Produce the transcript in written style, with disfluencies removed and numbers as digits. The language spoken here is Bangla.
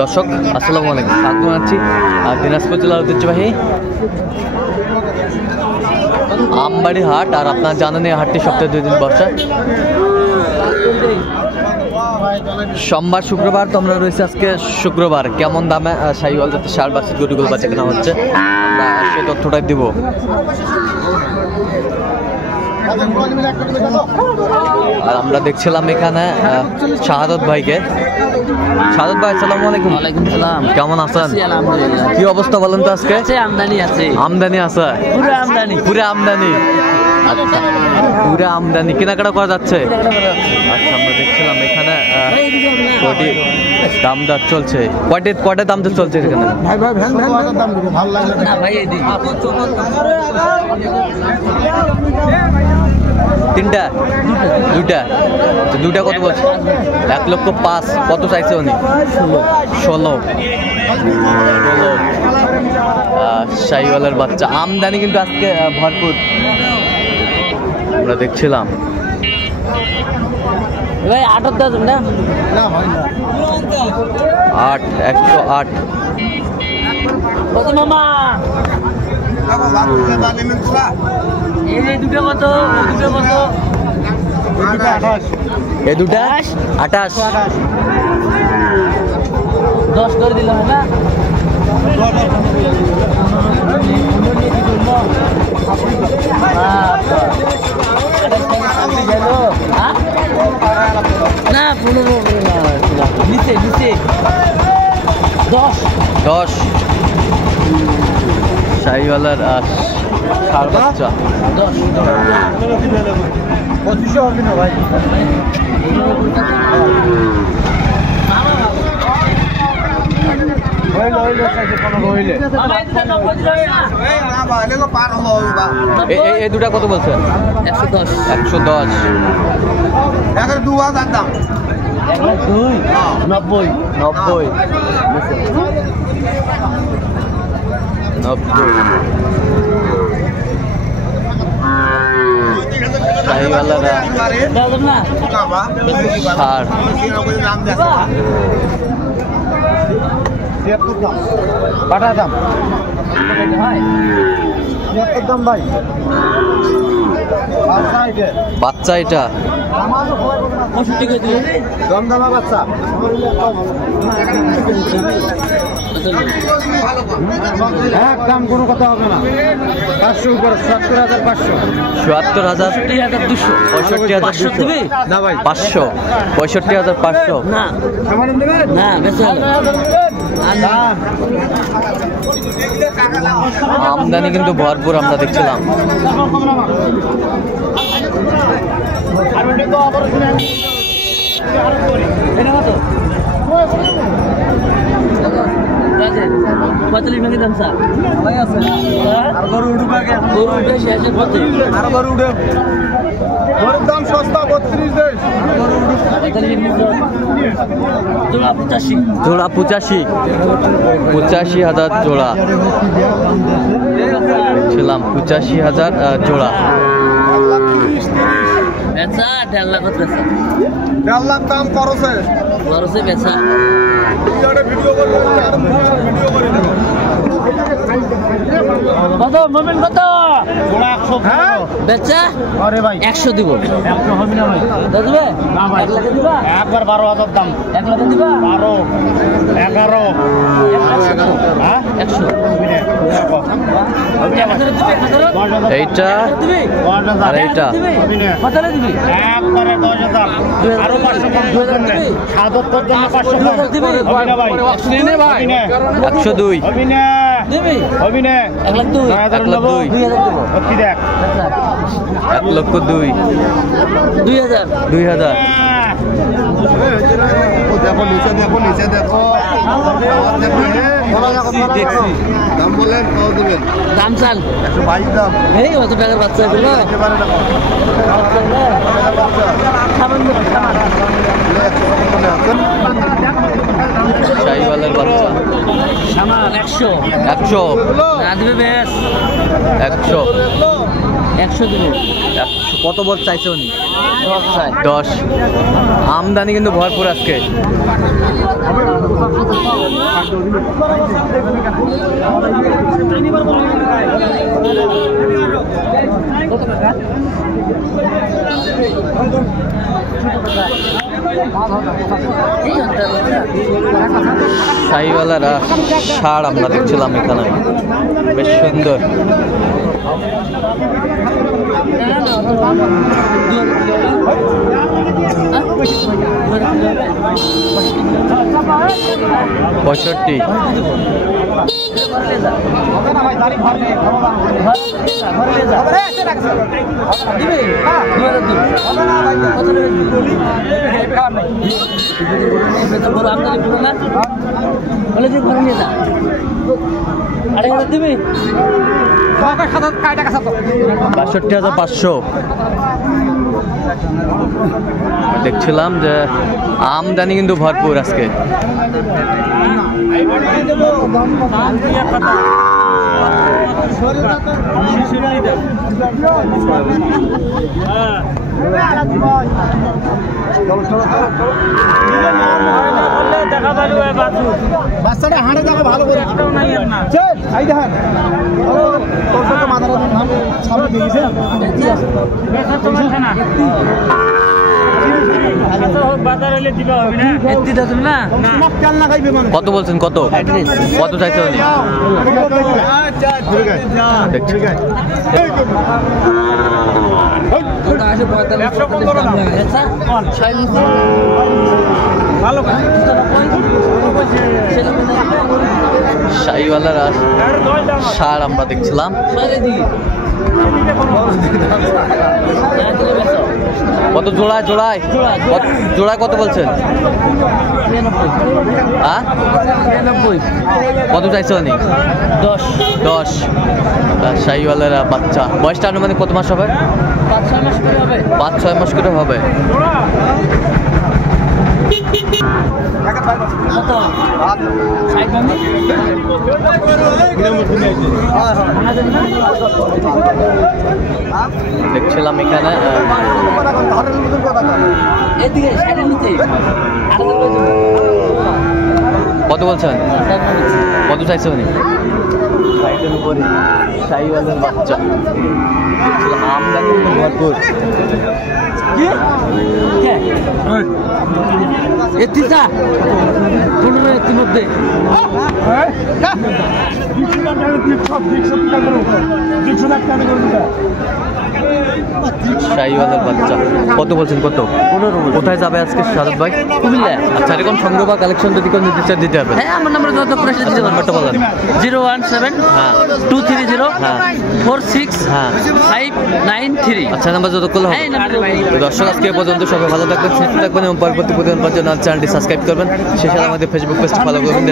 দর্শক আসসালামু আলাইকুম, স্বাগত জানাচ্ছি দিনাজপুর জেলার ঐতিহ্যবাহী আমবাড়ি হাট। আর আপনারা জানেন এই হাটটি সপ্তাহে 2 দিন বসে, সোমবার শুক্রবার। তো আমরা রয়েছে আজকে শুক্রবার। কেমন দামে শাহিওয়াল জাতের ষাঁড় বাছুর গরুগুলো বাচ্চা কেনা হচ্ছে সেই তথ্যটাই দিব। আর আমরা দেখছিলাম এখানে শাহাদত ভাইকে। শাহাদত ভাই আসসালামু আলাইকুম। ওয়ালাইকুম সালাম। কেমন আছেন? আলহামদুলিল্লাহ। কি অবস্থা বলেন তো আজকে? আমদানি আছে, আমদানি আছে, পুরো আমদানি, পুরো আমদানি। আচ্ছা, পুরো আমদানি কেনাকাটা করা যাচ্ছে। আচ্ছা, আমরা দেখছিলাম এখানে দাম দর চলছে। কয়টা দাম দর চলছে এখানে? তিনটা, দুটা কত বলছে? 1,05,000। কত চাইছে উনি? 16। শাহিওয়ালের বাচ্চা। আমদানি কিন্তু আজকে ভরপুর আমরা দেখছিলাম। ভাই 8 না 8, 108। কত মামা? এই দুটো কত? এই দুটা 28। 10 করে দিলাম না। না 15 নিচে 10 শাহিওয়ালার ষাঁড় বাচ্চা 25 হবে না ভাই। এই দুটা কত বলছেন? 110। 110। 2,000 দাম। 90। শাহিওয়ালারা ষাঁড় বাটা দাম দাম ভাই। বাচ্চা এটা দমদমা বাচ্চা একদম কোনো কথা হবে না। 500 উপরে 77,500। 77,200। 65,200 না ভাই 500। 65,500 না না বেশি আমদানি কিন্তু ভরপুর আমরা দেখছিলাম। দাম সস্তা 32 জোড়া 85,000 জোড়া দেখছিলাম। 85,000 জোড়া। 1.5 লাখ দাম খরচে বেচা। কত মোমেন কত? বেচা 100 দিব। 100 হবে না ভাই। দিবে? না ভাই 1 লাখ দিবা? একবার 12,000 দাম। 1 লাখ দিবা? 12 11 হ্যাঁ 100 এইটা আর এইটা কত দিবি? একবারে 10,000 আরো 500 কম করবেন না। সাদত করবেন না 500 কম দিবি হবে না ভাই। 100 নে ভাই 102 হবে না দিবি হবে না 1 লাখ 2 1 লাখ 2 2000 দেব। কি দেখ 1 লক্ষ 2 2000 2000 দেখো নিচে দেখো দেখছি। দাম বলেন কত দেবেন? দাম চাল 122 দাম। এই অত টাকার বাচ্চা এগুলো শাহিওয়ালের বাচ্চা সামান 100 না দিবে বেশ 100 দিবে। 100 কত বল চাইছে উনি? 10 চাই। 10। আমদানি কিন্তু ভরপুর আজকে। শাহিওয়ালারা ষাঁড় আমরা দেখছিলাম এখানে, বেশ সুন্দর। পঁয়ষট্টি। বাষট্টি হাজার 500। দেখছিলাম যে আমদানি কিন্তু ভরপুর আজকে। বাচ্চাটা হাঁটে দেখো ভালো করে এই দেখেন কত বলছেন? কত কত চাইছে উনি? শাহিওয়ালারা ষাঁড় আমরা দেখছিলাম। কত জোড়ায় জোড়ায় জোড়ায় কত বলছেন? হ্যাঁ, কত চাইছে উনি? 10। শাহিওয়ালারা বাচ্চা, বয়সটা আনুমানিক কত মাস হবে? 5-6 মাস করে হবে। দেখছিলাম এখানে কত বলছেন? কত চাইছে উনি? শাহিওয়ালের বাচ্চা আমদানি ভরপুর। ইতিমধ্যে শাহিওয়ালের বাচ্চা কত বলছেন? কত? 15। কোথায় যাবে আজকে সাদত ভাই? কুমিল্লা। আচ্ছা, এরকম সংগ্রহ বা কালেকশন যদি কোনো নির্দিষ্ট দিতে হবে? হ্যাঁ, আমার নাম্বার যত প্রশ্ন দিতে নাম্বারটা বলেন। 017 230 46 593। আচ্ছা, নাম্বার যত করলে হবে। দর্শক, আজকে পর্যন্ত সবাই ভালো থাকবেন, সুস্থ থাকবেন এবং পরবর্তী প্রতিদিন পাওয়ার জন্য চ্যানেলটি সাবস্ক্রাইব করবেন। সেই সাথে আমাদের ফেসবুক পেজটি ফলো করবেন।